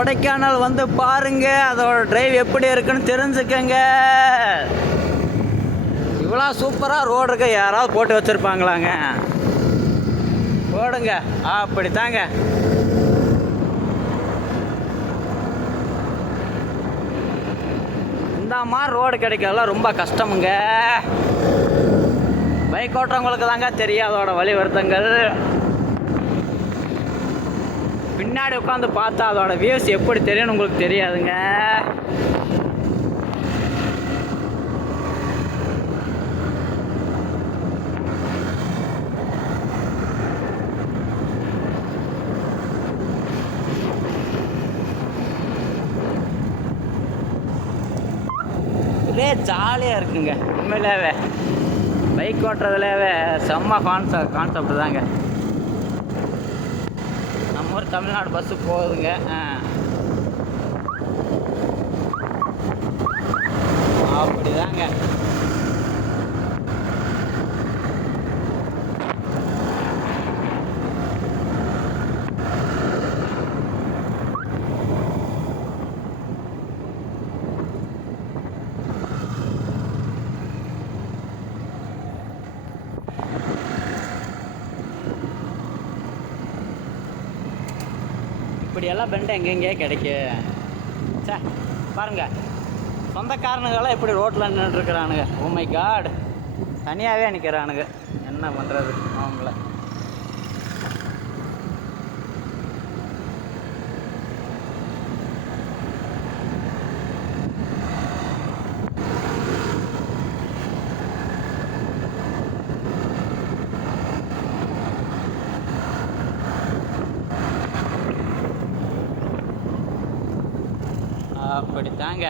கொடைக்கானல் வந்து பாருங்க, அதோட டிரைவ் எப்படி இருக்குன்னு தெரிஞ்சுக்கங்க. இவ்வளோ சூப்பராக ரோடு இருக்க யாராவது போட்டு வச்சுருப்பாங்களாங்க? போடுங்க அப்படித்தாங்க. இந்த மாதிரி ரோடு கிடைக்கலாம் ரொம்ப கஷ்டமுங்க. பைக் ஓட்டுறவங்களுக்கு தாங்க தெரியும் அதோட வழி வருத்தங்கள். பின்னாடி உட்காந்து பார்த்தா அதோட வியூஸ் எப்படி தெரியும்னு உங்களுக்கு தெரியாதுங்க. இதே ஜாலியாக இருக்குங்க உண்மையிலேவே. பைக் ஓட்டுறதுலேயே செம்ம கான்செப்ட் தாங்க. நம்ம ஊர் தமிழ்நாடு பஸ்ஸு போகுதுங்க. அப்படி தாங்க. இப்படியெல்லாம் பெண்டை எங்கெங்கே கிடைக்கும். சே பாருங்க, சொந்தக்காரனுங்கெல்லாம் எப்படி ரோட்டில் நின்றுட்டுருக்குறானுங்க. ஓ மை காட், தனியாகவே நிற்கிறானுங்க. என்ன பண்ணுறது அவங்கள? அப்படித்தாங்க.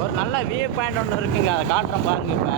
ஒரு நல்ல வியூ பாயிண்ட் ஒன்று இருக்குங்க, அதை காட்டுறேன் பாருங்க. இப்போ